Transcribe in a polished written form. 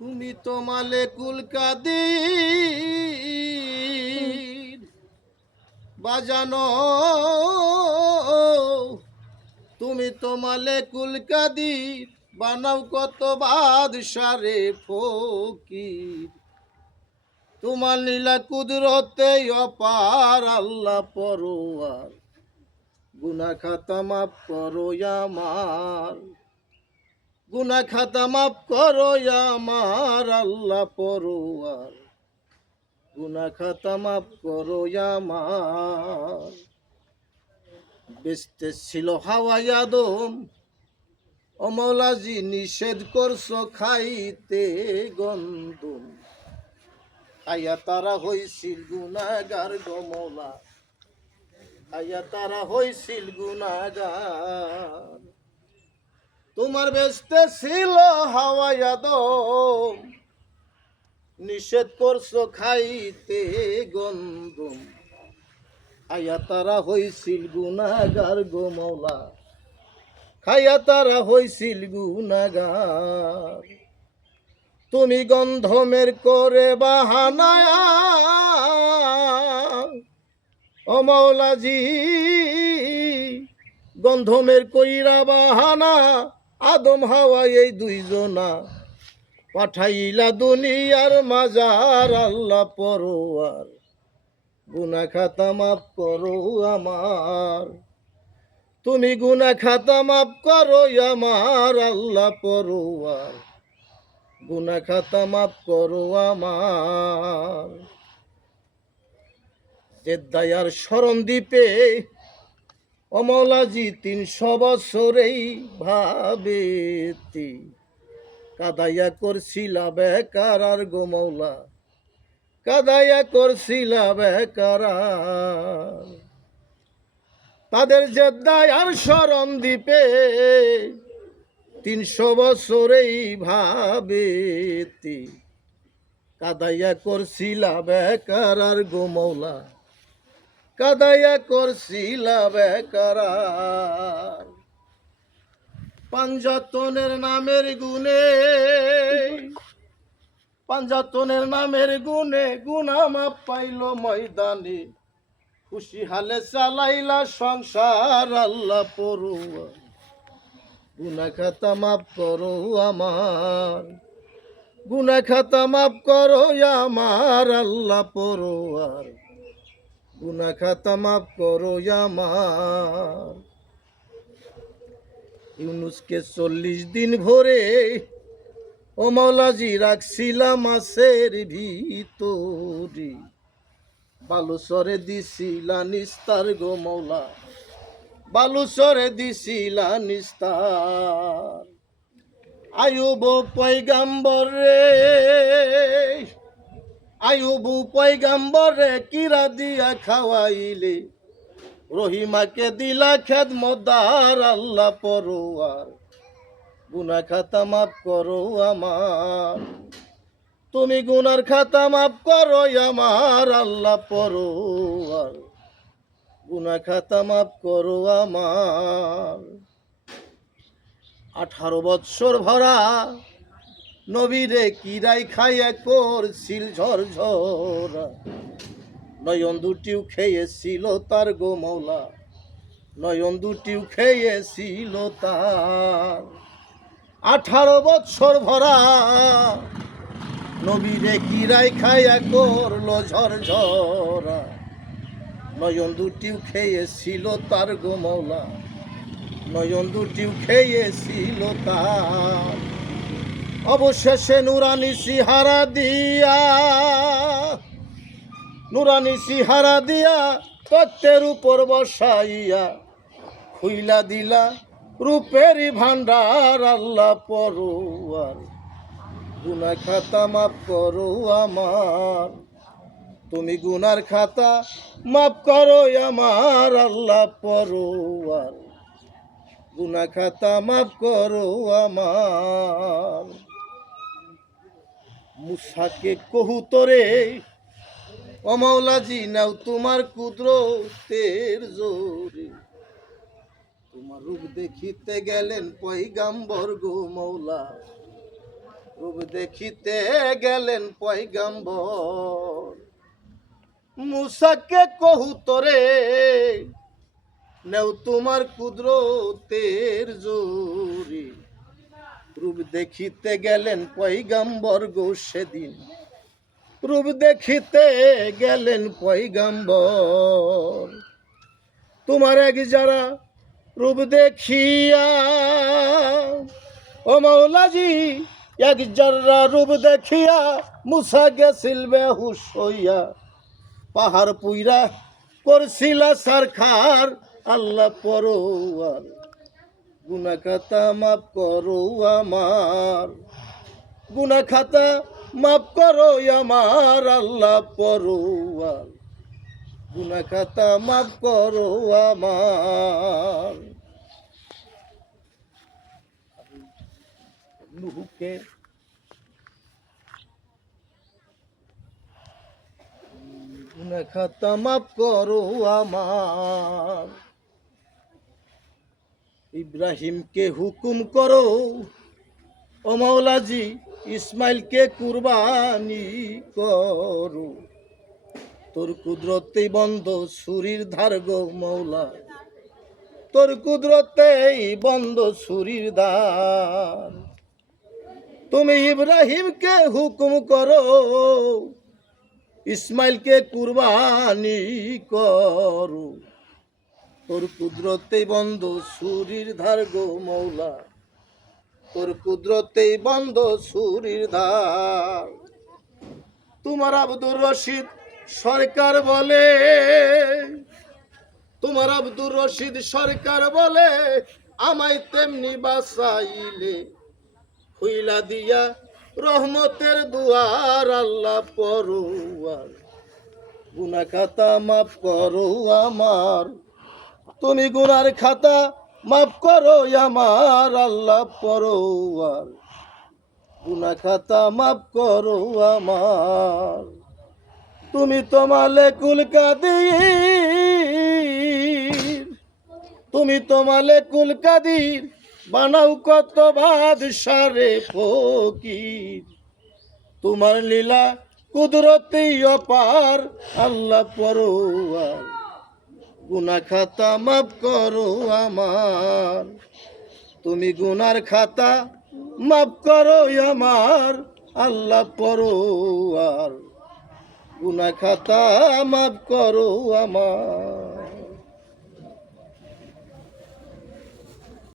তুমি তো মালেকুল কাদির বাজানো, তুমি তো মালেকুল কাদির বানাও কত বাদশারে ফকির। তোমার লীলা কুদরতে অপার আল্লাহ পরোয়ার, গুনাহ খাতা মাফ করো আমার, গুনাহ খাতা মাফ করো আমার আল্লাহ পরোয়ার, গুনাহ খাতা মাফ করো আমার। বেস্তে ছিল হাওয়ায় আদম, ও মৌলাজি নিষেধ করছো খাইতে গন্ধম, খাইয়া তারা হইছিল গুনাহগার গো মৌলা, খাইয়া তারা হইছিল গুনাহগার। তোমার বেস্তে ছিল হাওয়ায় আদম, নিষেধ করছো খাইতে গন্ধম, খাইয়া তারা হইছিল গুনাহগার গো মৌলা, খাইয়া তারা হইছিল গুনাহগার। তুমি গন্ধমের করে বাহানায় ও মৌলাজি, গন্ধমের কইরা বাহানা আদম হাওয়া এই দুইজনা পাঠাইলা দুনিয়ার মাজার আল্লাহ পরোয়ার, গুনাহ খাতা মাফ করো আমার, তুমি গুনাহ খাতা মাফ করো আমার আল্লাহ পরোয়ার, গুনাহ খাতা মাফ করো আমার। জেদ্দায়ার শরণ দ্বীপে ও মৌলাজি 300 বছরেই ভাবেতি কাদাইয়া করছিলা বেকার আর গো মৌলা, কাদাইয়া করছিলা বেকার। তাদের জেদ্দায়ার শরণ দ্বীপে 300 বছরেই ভাবেতি কাদাইয়া করছিলা বেকার আর গো মৌলা, কাদাইয়া করছিলা বেকার। পাঞ্জাতনের নামের গুণে, পাঞ্জাতনের নামের গুণে গুনাহ মাপ পাইল ময়দানে, খুশি হালে চালাইলা সংসার আল্লাহ পরোয়ার, গুনাহ খাতা মাফ করো আমার, গুনাহ খাতা মাফ করো আমার আল্লাহ পরোয়ার, গুনাহ খাতা মাফ করো আমার। ইউনুসকে 40 দিন ভরে ও মৌলাজি রাখছিলাম মাছের ভিতরে, বালুচরে দিছিলা নিস্তার গো মৌলা, বালুচরে দিছিলা নিস্তার। আয়ুব পয়গাম্বর রে, আয়ুব পয়গাম্বর রে কিরা দিয়া খাওয়াইলে, রহিমাকে দিলা খেদমতদার আল্লাহ পরোয়ার, গুনাহ খাতা মাফ করো আমার, তুমি গুনার খাতা মাফ করো আমার আল্লাহ পরোয়ার, গুনাহ খাতা মাফ করো আমার। 18 বৎসর ভরা নবীরে কিরাই খাইয়া করছিল ঝরঝরা, নয়ন দুটিও খেয়েছিল তার গো মৌলা, নয়ন দুটিও খেয়েছিল তার। 18 বৎসর ভরা নবীরে কিরাই খাইয়া করলো ঝরঝরা, নয়ন দুটিও খেয়েছিল তার গো মৌলা, নয়ন দুটিও খেয়েছিল তার। অবশেষে নুরানি সিহারা দিয়া, নুরানি সিহারা দিয়া তত্ত্বের উপর বসাইয়া খুইলা দিলা রূপের ভান্ডার আল্লাহ পরোয়ার, গুনাহ খাতা মাফ করো আমার, তুমি গুনার খাতা মাফ করো আমার আল্লাহ পরোয়ার, গুনাহ খাতা মাফ করো আমার। মুসাকে কহুতরে ও মৌলাজি নাও তোমার কুদরতের জোরে, তোমার রূপ দেখিতে গেলেন পয়গাম্বর গো মৌলা, রূপ দেখিতে গেলেন পয়গাম্বর মুসাকে কহু তোরে নেও তোমার কুদরতের জোরে রূপ দেখিতে গেলেন পয়গাম্বর গো সেদিন রূপ দেখিতে গেলেন পয়গাম্বর তোমার এক যারা রূপ দেখিয়া ও মাওলাজি এক যারা রূপ দেখিয়া মুসা গেছিল বেহুশ হইয়া পাহাড় পুইরা করছিলা সারখার আল্লাহ পরোয়ার গুনাহ খাতা মাফ করো আমার গুনাহ খাতা মাফ করো আমার আল্লাহ পরোয়ার গুনাহ খাতা মাফ করো আমার নুহুকে গুনাহ খাতা মাফ করো আমার ইব্রাহিমকে হুকুম করো ও মাওলাজি ইসমাইলকে কুরবানি করো তোর কুদরতেই বন্ধ ছুরির ধার গো মৌলা তোর কুদরতেই বন্ধ ছুরির ধার তুমি ইব্রাহিমকে হুকুম করো ইসমাইলকে কুরবানি করো তোর কুদরতেই বন্ধ ছুরির ধার গো মৌলা তোর কুদরতেই বন্ধ ছুরির ধার তোমার আব্দুর রশিদ সরকার বলে তোমার আব্দুর রশিদ সরকার বলে আমায় তেমনি বাঁচাইলে খুইলা দিয়া রহমতের দুয়ার আল্লাহ পরোয়ার গুনাহ খাতা মাফ করো আমার তুমি গুনার খাতা মাফ করো আমার আল্লাহ পরোয়ার গুনাহ খাতা মাফ করো আমার তুমি তো মালিকুল কাদির তুমি তো মালিকুল কাদির বানাও কত বাদশারে ফকির তোমার লীলা কুদরতি অপার আল্লাহ পরোয়ার গুনাহ খাতা মাফ করো আমার তুমি গুনার খাতা মাফ করো আমার আল্লাহ পরোয়ার গুনাহ খাতা মাফ করো আমার